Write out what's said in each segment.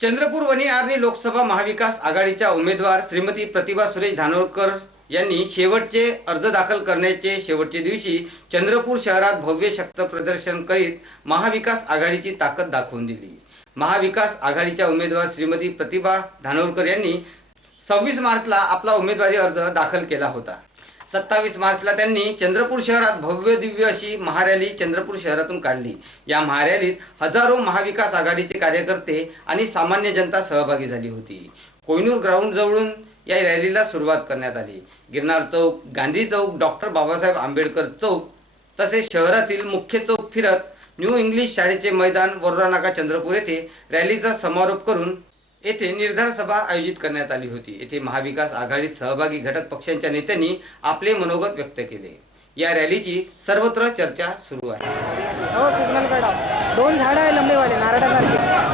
चंद्रपूर वणी आर्णी लोकसभा महाविकास आघाडीच्या उमेदवार श्रीमती प्रतिभा सुरेश धानोरकर यांनी शेवटचे अर्ज दाखल करण्याचे शेवटचे दिवशी चंद्रपूर शहरात भव्य शक्त प्रदर्शन करीत महाविकास आघाडीची ताकद दाखवून दिली. महाविकास आघाडीच्या उमेदवार श्रीमती प्रतिभा धानोरकर यांनी सव्वीस मार्चला आपला उमेदवारी अर्ज दाखल केला होता. सत्तावीस मार्चला त्यांनी चंद्रपूर शहरात भव्य दिव्य अशी महारॅली चंद्रपूर शहरातून काढली. या महारॅलीत हजारो महाविकास आघाडीचे कार्यकर्ते आणि सामान्य जनता सहभागी झाली होती. कोयनूर ग्राउंड जवळून या रॅलीला सुरुवात करण्यात आली. गिरनार चौक गांधी चौक डॉक्टर बाबासाहेब आंबेडकर चौक तसेच शहरातील मुख्य चौक फिरत न्यू इंग्लिश शाळेचे मैदान वरोरा नाका चंद्रपूर येथे रॅलीचा समारोप करून येथे निर्धार सभा आयोजित करण्यात आली होती. येथे महाविकास आघाडीत सहभागी घटक पक्षांच्या नेत्यांनी आपले मनोगत व्यक्त केले. या रॅलीची सर्वत्र चर्चा सुरू आहे. हो, दोन झाडं आहे लंबेवाले नारळासारखे.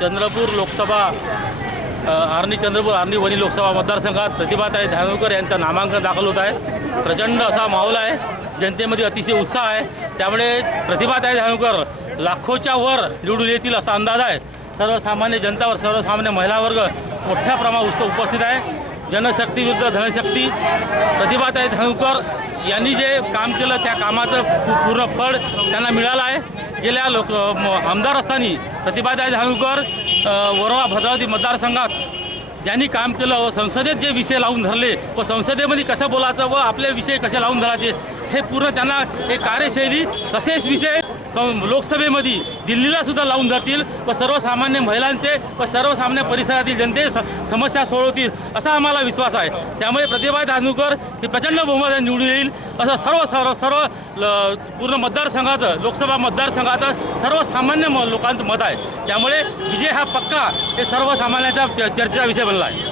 चंद्रपूर लोकसभा अ, आर्णी चंद्रपूर आर्णी वनी लोकसभा मतदारसंघात प्रतिभाताई धानोरकर यांचं नामांकन दाखल होत आहे. प्रचंड असा माहोल आहे. जनतेमध्ये अतिशय उत्साह आहे. त्यामुळे प्रतिभाताई धानोरकर लाखोच्या वर निवडून येतील असा अंदाज आहे. सर्वसामान्य जनतावर सर्वसामान्य महिला वर्ग मोठ्या प्रमाणात उत्सव उपस्थित आहे. जनशक्ती विरुद्ध धनशक्ती प्रतिभाताई धानोरकर यांनी जे काम केलं त्या कामाचं पूर्ण फळ त्यांना मिळालं आहे. गेल्या लोक म- आमदार असताना प्रतिभाताई धानोरकर अ, भद्रावती मतदारसंघात ज्यांनी काम केलं व संसदेत जे विषय लावून धरले व संसदेमध्ये कसं बोलायचं व आपले विषय कसे लावून धरायचे हे पूर्ण त्यांना हे कार्यशैली तसेच विषय लोकसभेमध्ये दिल्लीला सुद्धा लावून धरतील व सर्वसामान्य महिलांचे व सर्वसामान्य परिसरातील जनते स समस्या सोडवतील असा आम्हाला विश्वास आहे. त्यामुळे प्रतिभा धानूकर ही प्रचंड बहुमत निवडून येईल. असं सर्व सर्व सर्व ल- पूर्ण मतदारसंघाचं लोकसभा मतदारसंघाचं सर्वसामान्य लोकांचं मत आहे. त्यामुळे विजय हा पक्का हे सर्वसामान्याचा चर्चेचा विषय बनला आहे.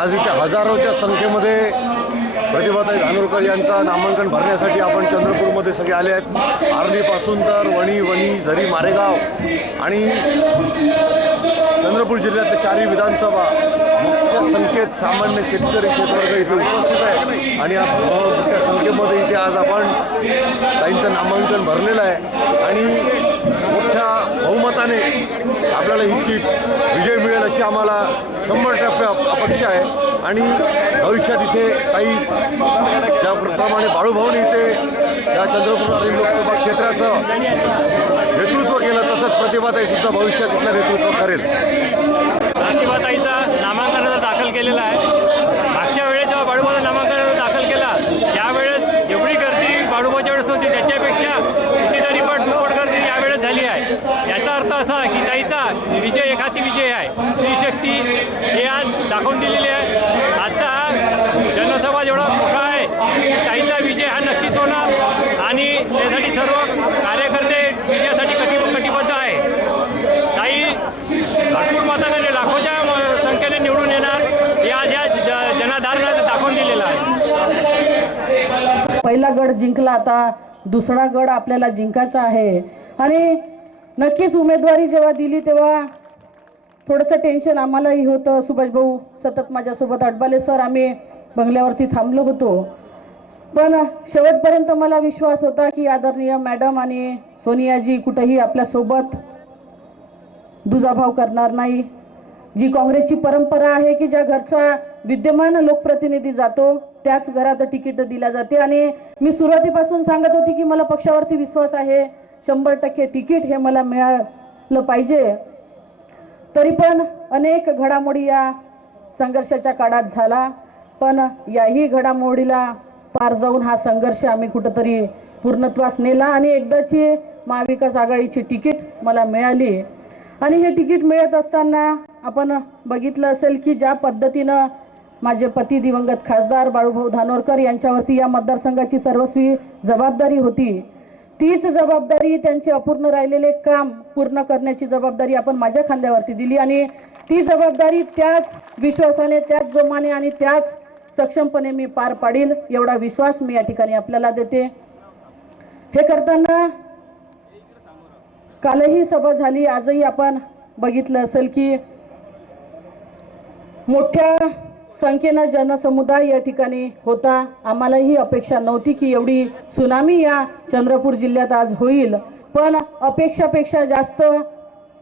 आज इथे हजारोच्या संख्येमध्ये प्रतिभाताई धानोरकर यांचा नामांकन भरण्यासाठी आपण चंद्रपूरमध्ये सगळे आले आहेत. आर्लीपासून तर वणी वणी झरी मारेगाव आणि चंद्रपूर जिल्ह्यातले चारही विधानसभा मोठ्या संख्येत सामान्य शेतकरी शेतवर्ग इथे उपस्थित आहे. आणि या मोठ्या संख्येमध्ये इथे आज आपण ताईंचं नामांकन भरलेलं आहे. आणि मोठ्या बहुमताने आपल्याला ही सीट विजय मिळेल अशी आम्हाला शंभर टक्के अप- अपेक्षा आहे. आणि भविष्यात इथे काही ज्याप्रमाणे बाळूभाऊने इथे या चंद्रपूर आणि लोकसभा क्षेत्राचं नेतृत्व केलं तसंच प्रतिभाताई सुद्धा भविष्यात इथलं नेतृत्व करेल. प्रतिभाताईचा नामांकनाचा दाखल केलेला आहे मागच्या वेळेस जेव्हा बाळूभाऊचा नामांकनाचा दाखल केला त्यावेळेस एवढी गर्दी बाळूभाऊच्या वेळेस नव्हती त्याच्यापेक्षा कितीतरी पण दुप्पट गर्दी यावेळेस झाली आहे याचा अर्थ असा की ताईचा विजय एखादी विजय आहे स्त्रीशक्ती हे आज दाखवून दिलेली आहे आजचा हा जनसभा जेवढा मोठा आहे ताईचा विजय हा नक्कीच होणार आणि त्यासाठी सर्व कार्यकर्ते विजयासाठी कटी कटिबद्ध आहे ताई भरपूर मताने लाखोच्या म- संख्येने निवडून येणार हे आज या ज- जनाधारणाचं दाखवून दिलेलं आहे पहिला गड जिंकला आता दुसरा गड आपल्याला जिंकायचा आहे. आणि नक्कीच उमेदवारी जेव्हा दिली तेव्हा थोडंसं टेन्शन आम्हालाही होतं. सुभाष भाऊ सतत माझ्यासोबत अडबाले सर आम्ही बंगल्यावरती थांबलो होतो. पण शेवटपर्यंत मला विश्वास होता की आदरणीय मॅडम आणि सोनियाजी कुठंही आपल्यासोबत दुजाभाव करणार नाही. जी काँग्रेसची परंपरा आहे की ज्या घरचा विद्यमान लोकप्रतिनिधी जातो त्याच घरात तिकीट दिल्या जाते. आणि मी सुरुवातीपासून सांगत होती की मला पक्षावरती विश्वास आहे. शंभर टक्के तिकीट हे मला मिळालं पाहिजे. तरी पण अनेक घडामोडी या संघर्षाच्या काळात झाला. पण याही घडामोडीला पार जाऊन हा संघर्ष आम्ही कुठंतरी पूर्णत्वास नेला आणि एकदाची महाविकास आघाडीची तिकीट मला मिळाली. आणि हे तिकीट मिळत असताना आपण बघितलं असेल की ज्या पद्धतीनं माझे पती दिवंगत खासदार बाळूभाऊ धानोरकर यांच्यावरती या मतदारसंघाची सर्वस्वी जबाबदारी होती. तीच जबाबदारी त्यांचे अपूर्ण राहिलेले काम पूर्ण करण्याची जबाबदारी आपण माझ्या खांद्यावरती दिली आणि ती जबाबदारी त्याच विश्वासाने त्याच जोमाने आणि त्याच सक्षमपणे मी पार पाडील एवढा विश्वास मी या ठिकाणी आपल्याला देते. हे करताना कालही सभा झाली आजही आपण बघितलं असेल की मोठ्या संख्येनं जनसमुदाय या ठिकाणी होता. आम्हालाही अपेक्षा नव्हती की एवढी सुनामी या चंद्रपूर जिल्ह्यात आज होईल. पण अपेक्षापेक्षा जास्त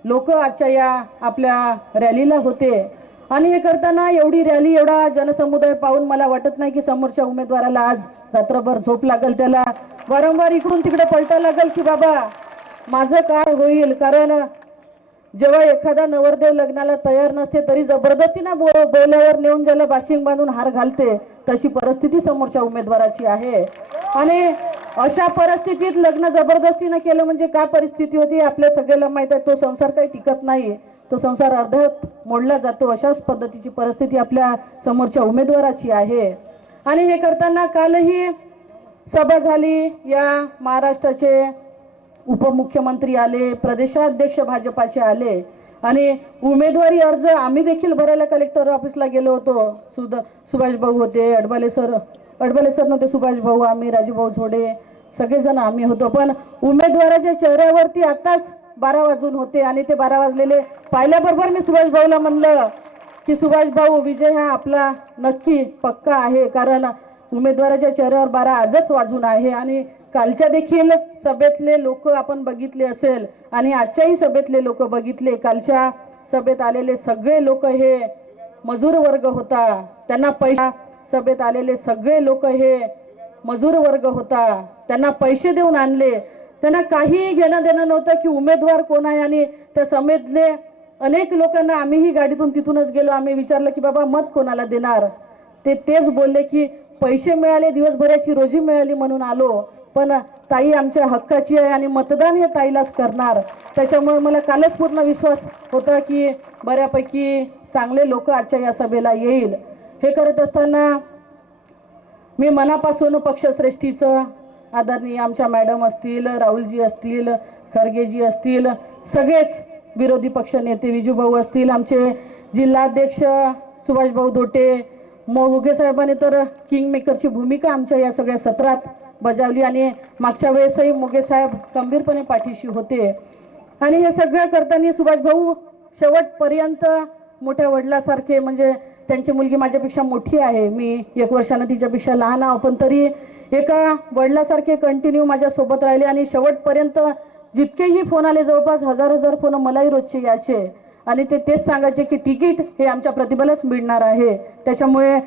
लोक आजच्या या आपल्या रॅलीला होते. आणि हे करताना एवढी रॅली एवढा जनसमुदाय पाहून मला वाटत नाही की समोरच्या उमेदवाराला आज रात्रभर झोप लागेल. त्याला वारंवार इकडून तिकडे पलटा लागेल की बाबा माझं काय होईल? कारण जेव्हा एखादा नवरदेव लग्नाला तयार नसते तरी जबरदस्तीनं बो बोल्यावर नेऊन ज्याला बाशिंग बांधून हार घालते तशी परिस्थिती समोरच्या उमेदवाराची आहे. आणि अशा परिस्थितीत लग्न जबरदस्तीनं केलं म्हणजे काय परिस्थिती होती आपल्या सगळ्याला माहीत आहे. तो संसार काही टिकत नाही. तो संसार अर्धत मोडला जातो. अशाच पद्धतीची परिस्थिती आपल्या समोरच्या उमेदवाराची आहे. आणि हे करताना कालही सभा झाली या महाराष्ट्राचे उपमुख्यमंत्री आले प्रदेशाध्यक्ष भाजपाचे आले आणि उमेदवारी अर्ज आम्ही देखील भरायला कलेक्टर ऑफिसला गेलो होतो. सुद सुभाष भाऊ होते अडबाले सर अडबाले सर नव्हते सुभाष भाऊ आम्ही राजूभाऊ झोडे सगळेजण आम्ही होतो. पण उमेदवाराच्या चेहऱ्यावरती आताच बारा वाजून होते आणि ते बारा वाजलेले पाहिल्याबरोबर मी सुभाष भाऊला म्हणलं की सुभाष भाऊ विजय हा आपला नक्की पक्का आहे कारण उमेदवाराच्या चेहऱ्यावर बारा आजच वाजून आहे आणि कालच्या देखील सभेतले लोक आपण बघितले असेल आणि आजच्याही सभेतले लोक बघितले. कालच्या सभेत आलेले सगळे लोक हे मजूर वर्ग होता. त्यांना पैसा सभेत आलेले सगळे लोक हे मजूर वर्ग होता. त्यांना पैसे देऊन आणले. त्यांना काहीही घेणं देणं नव्हतं की उमेदवार कोण आहे आणि त्या समेतले अनेक लोकांना आम्हीही गाडीतून तिथूनच गेलो. आम्ही विचारलं की बाबा मत कोणाला देणार? ते तेच बोलले की पैसे मिळाले दिवसभराची रोजी मिळाली म्हणून आलो. पण ताई आमच्या हक्काची आहे आणि मतदान हे ताईलाच करणार. त्याच्यामुळे मला कालच पूर्ण विश्वास होता की बऱ्यापैकी चांगले लोक आजच्या या सभेला येईल. हे करत असताना मी मनापासून पक्षश्रेष्ठीचं आदरणीय आमच्या मॅडम असतील राहुलजी असतील खरगेजी असतील सगळेच विरोधी पक्ष नेते विजूभाऊ असतील आमचे जिल्हाध्यक्ष सुभाषभाऊ धोटे मोगे साहेबांनी तर किंगमेकरची भूमिका आमच्या या सगळ्या सत्रात बजावली आणि मागच्या वेळेसही मोगे साहेब गंभीरपणे पाठीशी होते. आणि हे सगळं करताना सुभाषभाऊ शेवटपर्यंत मोठ्या वडिलासारखे म्हणजे त्यांची मुलगी माझ्यापेक्षा मोठी आहे. मी एक वर्षानं तिच्यापेक्षा लहान आहो पण तरी एका वडिलासारखे कंटिन्यू माझ्यासोबत राहिले आणि शेवटपर्यंत जितकेही फोन आले जवळपास हजार हजार फोन मलाही रोजचे यायचे. आणि ते तेच सांगायचे की तिकीट हे आमच्या प्रतिभालाच मिळणार आहे. त्याच्यामुळे